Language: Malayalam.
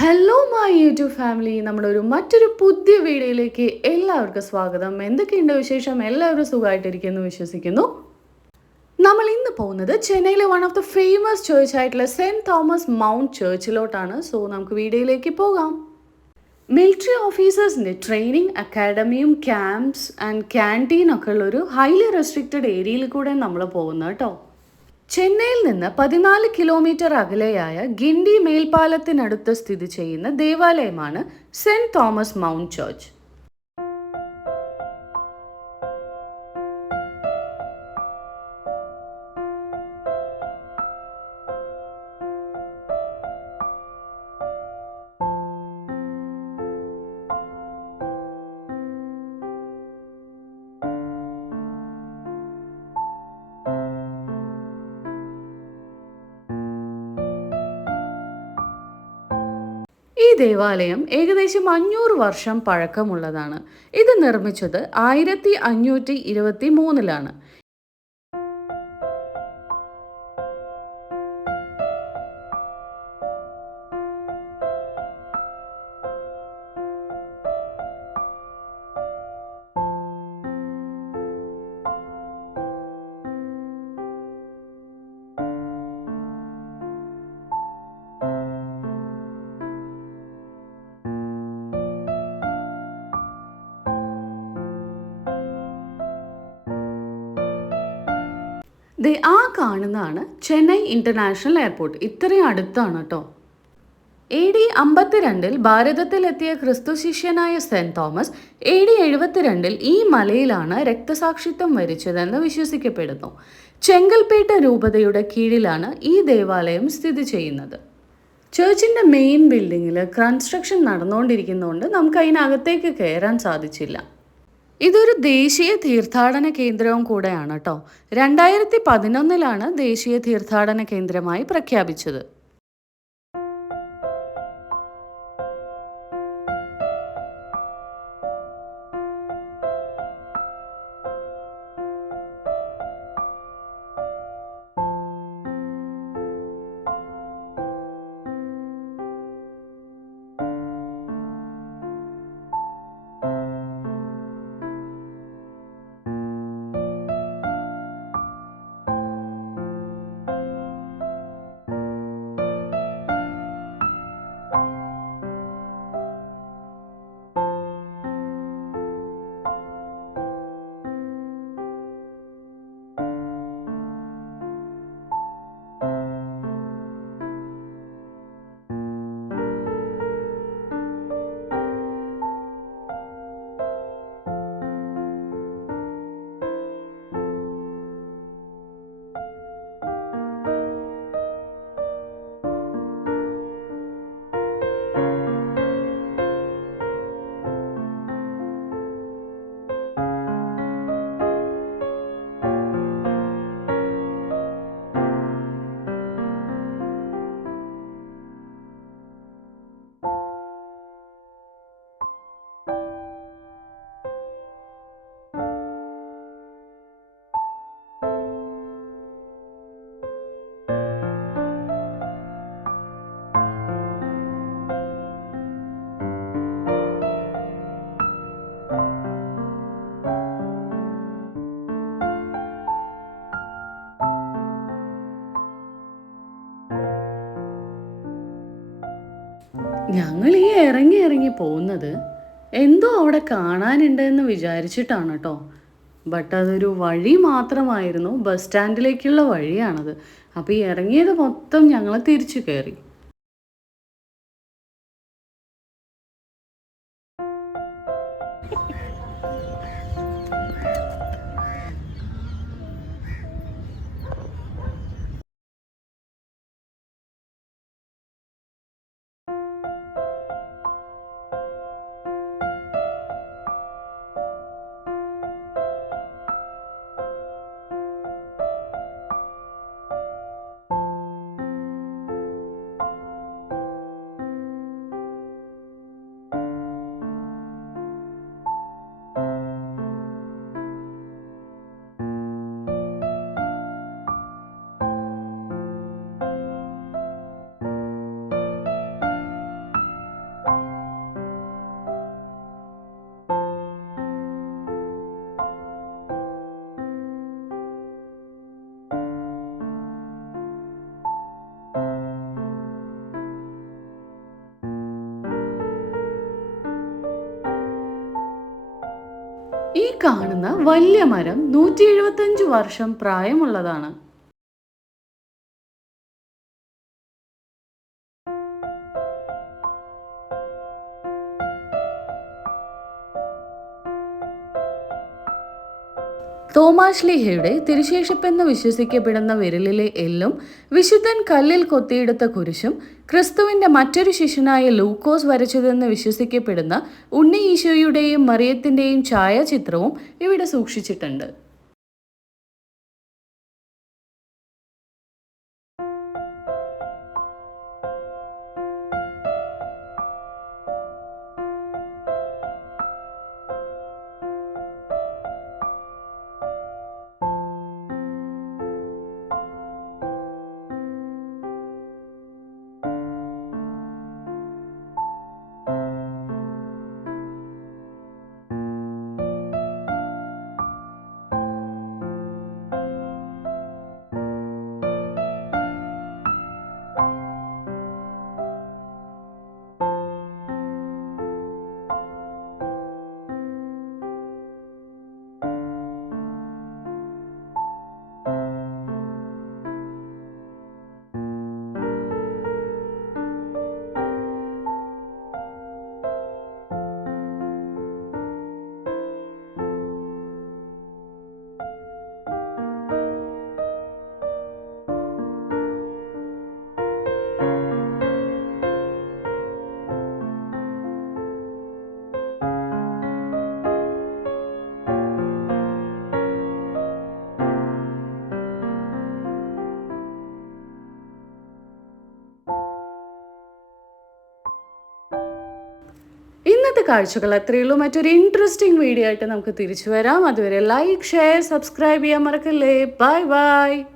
ഹലോ മൈ യൂട്യൂബ് ഫാമിലി, നമ്മുടെ മറ്റൊരു പുതിയ വീഡിയോയിലേക്ക് എല്ലാവർക്കും സ്വാഗതം. എന്തൊക്കെയുണ്ട് വിശേഷം? എല്ലാവരും സുഖമായിട്ടിരിക്കുന്നു വിശ്വസിക്കുന്നു. നമ്മൾ ഇന്ന് പോകുന്നത് ചെന്നൈയിലെ one of the famous church ആയിട്ടുള്ള സെൻറ്റ് തോമസ് മൗണ്ട് ചേർച്ചിലോട്ടാണ്. സോ നമുക്ക് വീഡിയോയിലേക്ക് പോകാം. മിലിറ്ററി ഓഫീസേഴ്സിൻ്റെ ട്രെയിനിങ് അക്കാഡമിയും ക്യാമ്പ്സ് ആൻഡ് ക്യാൻറ്റീനൊക്കെ ഉള്ളൊരു ഹൈലി റെസ്ട്രിക്റ്റഡ് ഏരിയയിൽ കൂടെ നമ്മൾ പോകുന്നത് കേട്ടോ. ചെന്നൈയിൽ നിന്ന് 14 കിലോമീറ്റർ അകലെയായ ഗിണ്ടി മേൽപ്പാലത്തിനടുത്ത് സ്ഥിതി ചെയ്യുന്ന ദേവാലയമാണ് സെന്റ് തോമസ് മൗണ്ട് ചർച്ച്. ഈ ദേവാലയം ഏകദേശം 500 വർഷം പഴക്കമുള്ളതാണ്. ഇത് നിർമ്മിച്ചത് 1523-ലാണ്. ആ കാണുന്നതാണ് ചെന്നൈ ഇന്റർനാഷണൽ എയർപോർട്ട്. ഇത്രയും അടുത്താണ് കേട്ടോ. AD 52 ഭാരതത്തിലെത്തിയ ക്രിസ്തു ശിഷ്യനായ സെന്റ് തോമസ് AD 72 ഈ മലയിലാണ് രക്തസാക്ഷിത്വം വരിച്ചതെന്ന് വിശ്വസിക്കപ്പെടുന്നു. ചെങ്കൽപ്പേട്ട രൂപതയുടെ കീഴിലാണ് ഈ ദേവാലയം സ്ഥിതി ചെയ്യുന്നത്. ചേർച്ചിൻ്റെ മെയിൻ ബിൽഡിങ്ങിൽ കൺസ്ട്രക്ഷൻ നടന്നുകൊണ്ടിരിക്കുന്നതുകൊണ്ട് നമുക്ക് അതിനകത്തേക്ക് കയറാൻ സാധിച്ചില്ല. ഇതൊരു ദേശീയ തീർത്ഥാടന കേന്ദ്രവും കൂടെയാണ് കേട്ടോ. 2011 ദേശീയ തീർത്ഥാടന കേന്ദ്രമായി പ്രഖ്യാപിച്ചത്. ഞങ്ങൾ ഈ ഇറങ്ങി പോകുന്നത് എന്തോ അവിടെ കാണാനുണ്ടെന്ന് വിചാരിച്ചിട്ടാണ് കേട്ടോ. ബട്ട് അതൊരു വഴി മാത്രമായിരുന്നു. ബസ് സ്റ്റാൻഡിലേക്കുള്ള വഴിയാണത്. അപ്പോൾ ഈ ഇറങ്ങിയത് മൊത്തം ഞങ്ങൾ തിരിച്ചു കയറി. ഈ കാണുന്ന വലിയ മരം 175 വർഷം പ്രായമുള്ളതാണ്. തോമാശ്ലീഹയുടെ തിരുശേഷിപ്പെന്ന് വിശ്വസിക്കപ്പെടുന്ന വിരലിലെ എല്ലും വിശുദ്ധൻ കല്ലിൽ കൊത്തിയെടുത്ത കുരിശും ക്രിസ്തുവിന്റെ മറ്റൊരു ശിഷ്യനായ ലൂക്കോസ് വരച്ചതെന്ന് വിശ്വസിക്കപ്പെടുന്ന ഉണ്ണി ഈശോയുടെയും മറിയത്തിന്റെയും ഛായാചിത്രവും ഇവിടെ സൂക്ഷിച്ചിട്ടുണ്ട്. ഇന്നത്തെ കാഴ്ചകൾ അത്രയുള്ളൂ. മറ്റൊരു ഇൻട്രസ്റ്റിംഗ് വീഡിയോ ആയിട്ട് നമുക്ക് തിരിച്ചു വരാം. അതുവരെ ലൈക്ക്, ഷെയർ, സബ്സ്ക്രൈബ് ചെയ്യാൻ മറക്കല്ലേ. Bye bye.